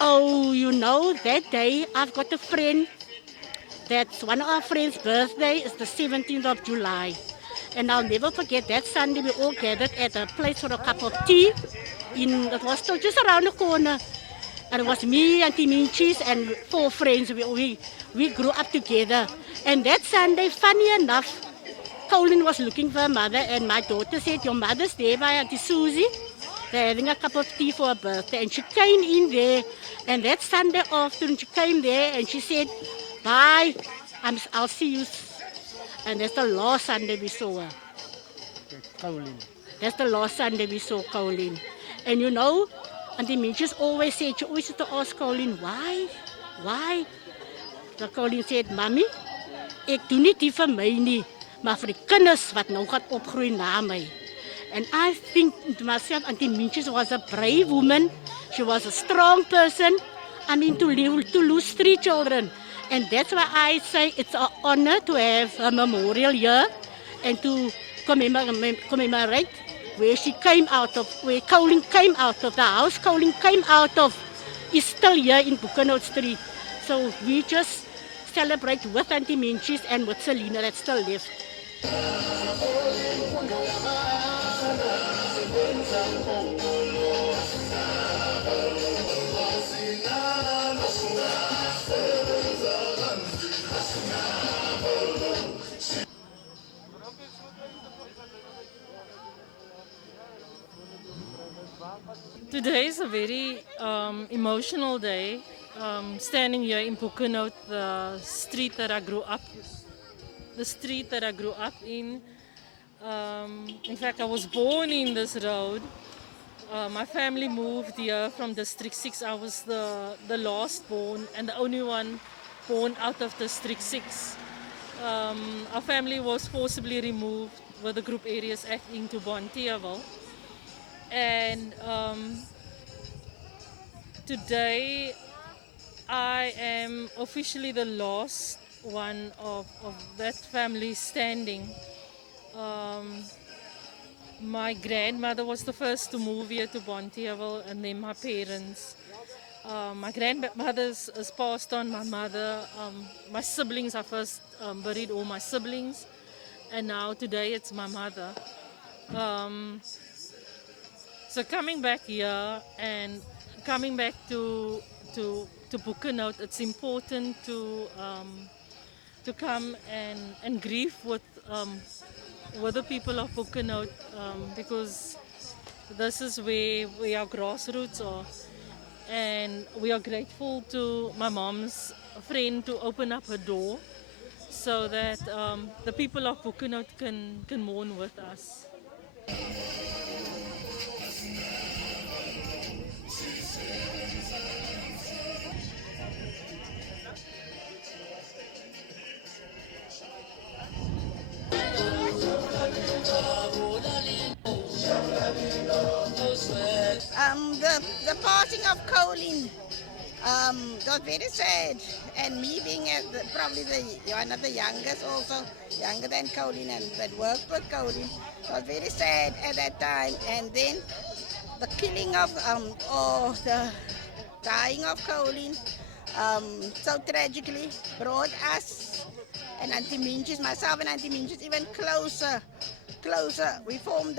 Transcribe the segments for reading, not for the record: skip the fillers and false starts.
Oh, you know, that day I've got a friend. That's one of our friends' birthday is the 17th of July. And I'll never forget that Sunday we all gathered at a place for a cup of tea. It was still just around the corner. And it was me, Auntie Mientjies, and 4 friends. We grew up together. And that Sunday, funny enough, Coline was looking for her mother, and my daughter said, your mother's there by Auntie Susie. They're having a cup of tea for her birthday. And she came in there. And that Sunday afternoon, she came there and she said, bye, I'll see you. And that's the last Sunday we saw her. Coline. That's the last Sunday we saw Coline. And you know, Auntie Mientjies always said, she always used to ask Coline, why? Why? So Coline said, Mommy, ek doen nie die vir my nie, maar vir die kinders wat nou gaan opgroei na my. And I think to myself, Auntie Mientjies was a brave woman. She was a strong person. I mean, to lose 3 children. And that's why I say it's an honor to have a memorial here and to commemorate where she came out of, where Coline came out of, the house Coline came out of is still here in Boekenhout Street. So we just celebrate with Auntie Mientjies and with Selina that's still left. Today is a very emotional day. Standing here in Boekenhout, the street that I grew up in. In fact, I was born in this road. My family moved here from District 6. I was the last born and the only one born out of District 6. Our family was forcibly removed with the Group Areas Act into Bonteheuwel. And today I am officially the last one of that family standing. My grandmother was the first to move here to Bonteheuwel, and then my parents. My grandmother has passed on, my mother, my siblings, I first buried all my siblings, and now today it's my mother. So coming back here and coming back to Boekenhout, it's important to come and grieve with the people of Boekenhout, because this is where our grassroots are, and we are grateful to my mom's friend to open up her door so that the people of Boekenhout can mourn with us. The passing of Coline was very sad, and me being probably one of the youngest, also younger than Coline, and that worked with Coline, was very sad at that time. And then the killing of or the dying of Coline so tragically brought us and Auntie Mientjies, myself and Auntie Mientjies, even closer. We formed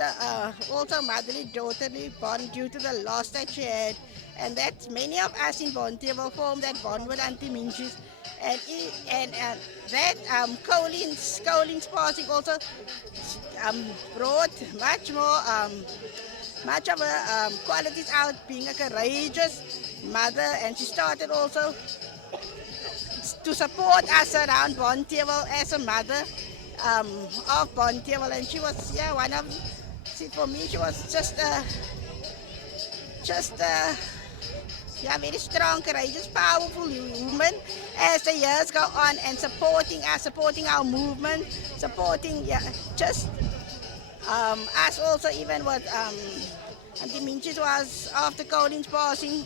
also motherly-daughterly bond due to the loss that she had, and that many of us in Bonteheuwel formed that bond with Auntie Mientjies, and that Coline's passing also brought much of her qualities out, being a courageous mother, and she started also to support us around Bonteheuwel as a mother of Bonteheuwel, and she was one of, for me she was just very strong, courageous, powerful woman as the years go on, and supporting us, supporting our movement, supporting us also, even what Auntie Mientjies was, after Coline's passing,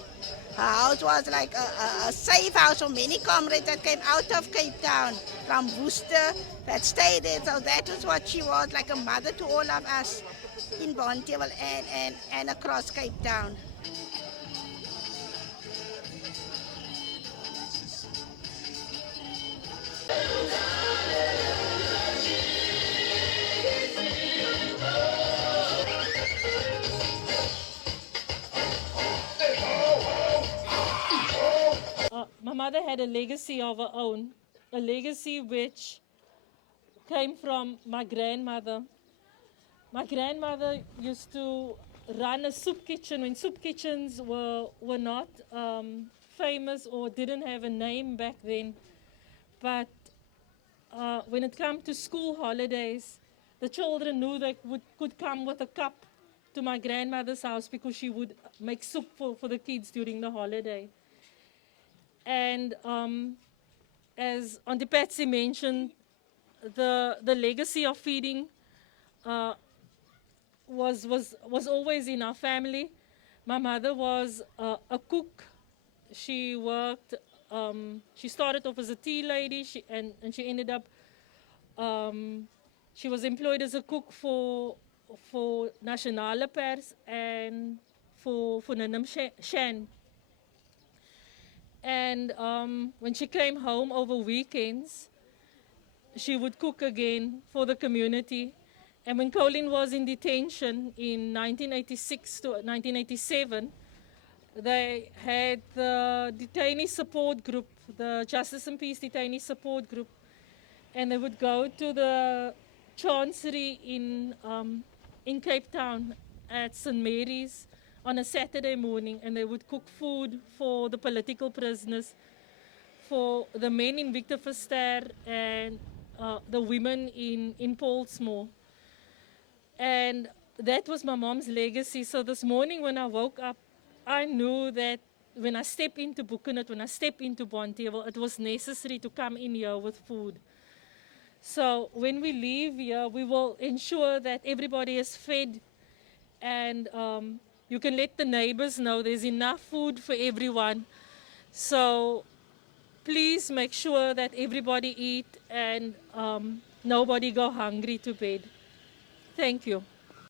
her house was like a safe house for many comrades that came out of Cape Town, from Worcester, that stayed there. So that was what she was, like a mother to all of us. in Bonteheuwel and across Cape Town. My mother had a legacy of her own, a legacy which came from my grandmother. My grandmother used to run a soup kitchen when soup kitchens were not famous or didn't have a name back then. But when it came to school holidays, the children knew they could come with a cup to my grandmother's house because she would make soup for the kids during the holiday. And as Auntie Patsy mentioned, the legacy of feeding was always in our family. My mother was a cook. She worked. She started off as a tea lady, and she ended up. She was employed as a cook for Nationale Pers and for Nanem Shan. And when she came home over weekends, she would cook again for the community. And when Coline was in detention in 1986 to 1987, they had the detainee support group, the Justice and Peace detainee support group, and they would go to the Chancery in Cape Town at St. Mary's on a Saturday morning, and they would cook food for the political prisoners, for the men in Victor Verster and the women in Paulsmoor. And that was my mom's legacy. So this morning when I woke up, I knew that when I step into Boekenhout, when I step into Bonteheuwel, it was necessary to come in here with food. So when we leave here, we will ensure that everybody is fed, and you can let the neighbors know there's enough food for everyone. So please make sure that everybody eat and nobody go hungry to bed. Thank you.